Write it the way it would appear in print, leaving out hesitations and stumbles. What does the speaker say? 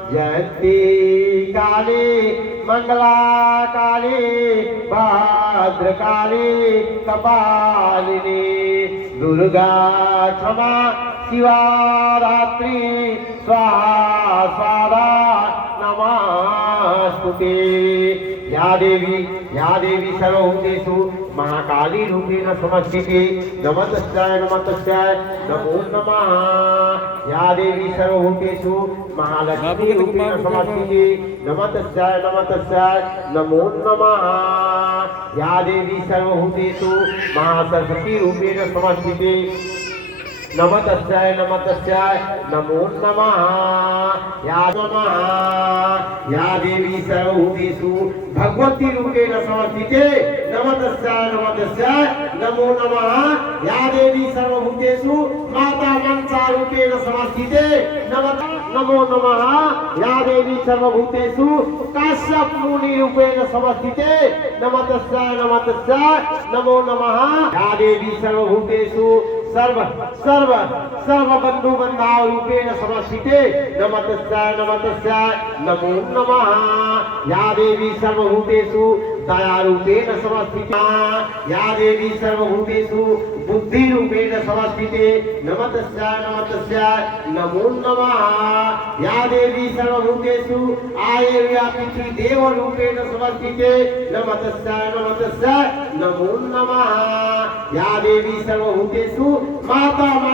जयंती काली मंगला काली भद्रकाली कपालिनी दुर्गा क्षमा शिवा रात्रि स्वाहा स्वाहा नमस्तुते। या देवी सर्वभूतेषु महाकाली रूपेण समस्थिते नमस्तस्यै नमस्तस्यै नमो नमः। या देवी सर्वभूतेषु महालक्ष्मी रूपेण समस्थिते नमस्तस्यै नमस्तस्यै नमो नमः। या देवी सर्वभूतेषु महासरस्वती रूपेण समस्थिते नमस्तस्यै नमस्तस्यै नमो नमः। या देवी सर्वभूतेषु भगवती रूपेण समस्थिते नमस्तस्यै नमस्तस्यै नमो नमः। या देवी सर्वभूतेषु माता मनसा रूपेण समस्थिते नमो नमः। या देवी सर्वभूतेषु काश्यप मुनि रूपेण समस्थिते नमस्तस्यै नमस्तस्यै नमो नमः। या देवी सर्वभूतेषु सर्व बंधु बंधाव रूपेण समस्थिते नमस्तस्यै नमस्तस्यै नमो नमः। या देवी सर्वभूतेषु दया रूपेण समस्थिता या देवी सर्वभूतेषु बुद्धि रूपेण समस्थिते नमस्तस्यै नमस्तस्यै नमो नमः। या देवी सर्वभूतेषु आयुर्व्यापिनी देव रूपेण समस्थिते नमस्तस्यै नमस्तस्यै नमो नमः। या देवी सर्वभूतेषु माता